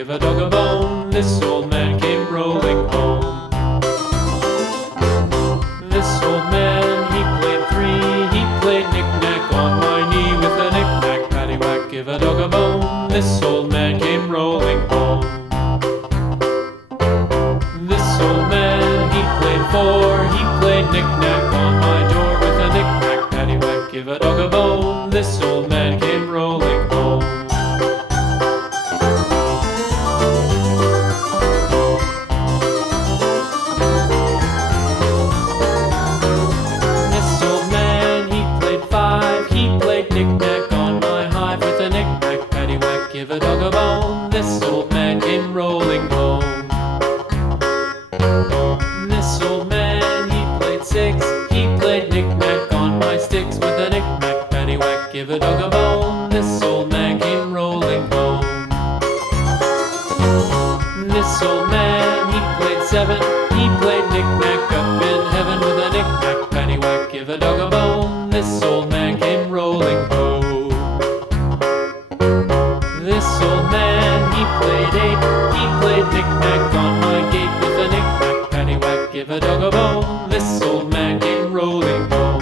give a dog a bone. This old man came rolling home. This old man, he played three. He played knick-knack on my knee with a knick-knack, paddywhack, give a dog a bone. This old man came rolling home. This old man, he played four. He played knick-knack on my door with a knick-knack, paddywhack, give a dog a bone. This old man came rolling home. This old man, he played five. He played knick-knack on my hive with a knick-knack, paddywhack, give a dog a bone. This old man came rolling home. This old man, he played six. He played knick-knack on my sticks with a knick-knack, paddywhack, give a dog a bone. This old man came rolling home. This old man, he played seven. He played knick-knack up in heaven with a knick-knack, paddywhack, give a dog a bone. This old man came rolling home. This old man, he played eight. He played knick-knack on my gate with a knick-knack, paddywhack, give a dog a bone. This old man came rolling home.